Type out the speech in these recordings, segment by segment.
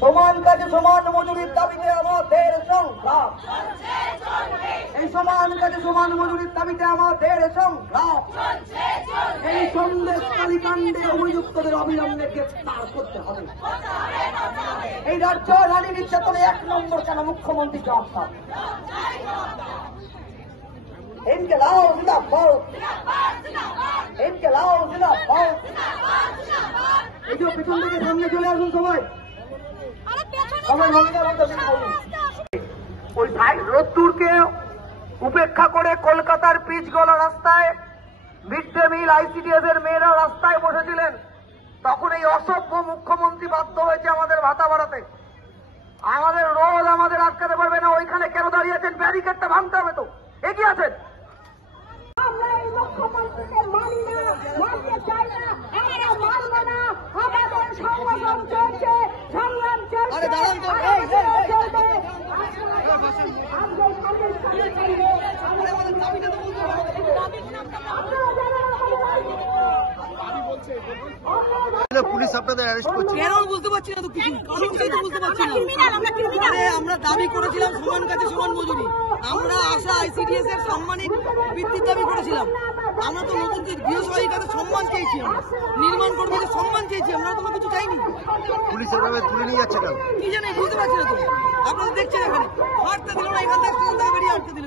সমান কাজে সমান মজুরির দাবিতে আমাদের সংগ্রাম, এই সমান কাজে সমান মজুরির দাবিতে আমাদের সংগ্রাম। এই সন্দেশকারী কাণ্ডে অভিযুক্তদের অবিলম্বে গ্রেফতার করতে হবে। এই রাজ্য নারী নির্যাতনে 1 নম্বর কেন মুখ্যমন্ত্রী জবাব পান? ইনকিলাব জিন্দাবাদ, ইনকিলাব জিন্দাবাদ। এই যে পেছন থেকে সামনে চলে আসুন সবাই, ওই রোদ্দুরকে উপেক্ষা করে কলকাতার পিচগলা রাস্তায় মিড ডে মিল ICDF এর মেয়েরা রাস্তায় বসেছিলেন। তখন এই অসভ্য মুখ্যমন্ত্রী বাধ্য হয়েছে আমাদের ভাতা বাড়াতে। আমাদের রোজ আমাদের আটকাতে পারবে না। ওইখানে কেন দাঁড়িয়ে আছেন? ব্যারিকেডটা ভাঙতে হবে তো, এগিয়ে আছেন। আমরা এই মুখ্যমন্ত্রীকে মানি না, মানতে চাই না, আমরা মানব না। আমাদের সংগঠন চলছে, সংগ্রাম চলছে, চলবে। পুলিশ আপনাদের অ্যারেস্ট করছে কেন বুঝতে পারছি না তো কিছু, বুঝতে পারছি না। আমরা দাবি করেছিলাম সমান কাজে সমান মজুরি। আমরা আশা ICDS এর সাম্মানিক বৃত্তির দাবি করেছিলাম। আমরা তো নতুন গৃহসহায়িকাদের সম্মান চেয়েছি, আমরা নির্মাণ কর্মীদের সম্মান চেয়েছি, আমরা তো কিছু চাইনি। পুলিশ এভাবে তুলে নিয়ে যাচ্ছে কেন কি জানি বুঝতে পারছি না তো। আপনারা দেখছেন এখানে হাঁটতে দিল না, এখান থেকে বেরিয়ে হাঁটতে দিল।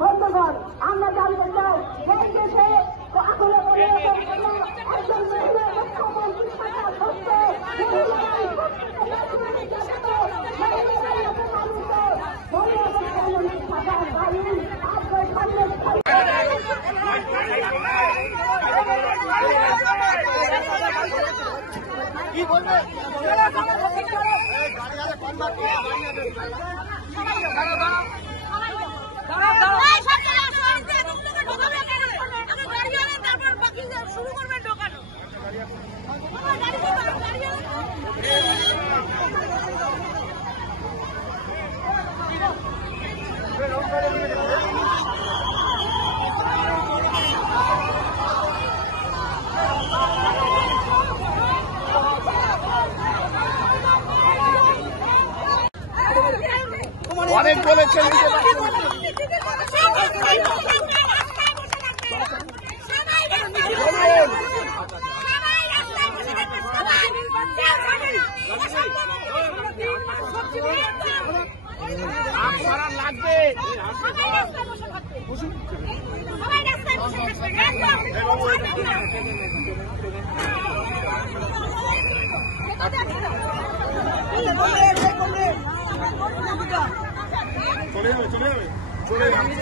বন্ধুগণ, আমরা জানতে চাই এই দেশে একজন মহিলা মুখ্যমন্ত্রী থাকা সত্ত্বেও কি বলবে শুরু করবেন ঢোকানো। অনেক বলেছেন লাগবে। চলে যাবে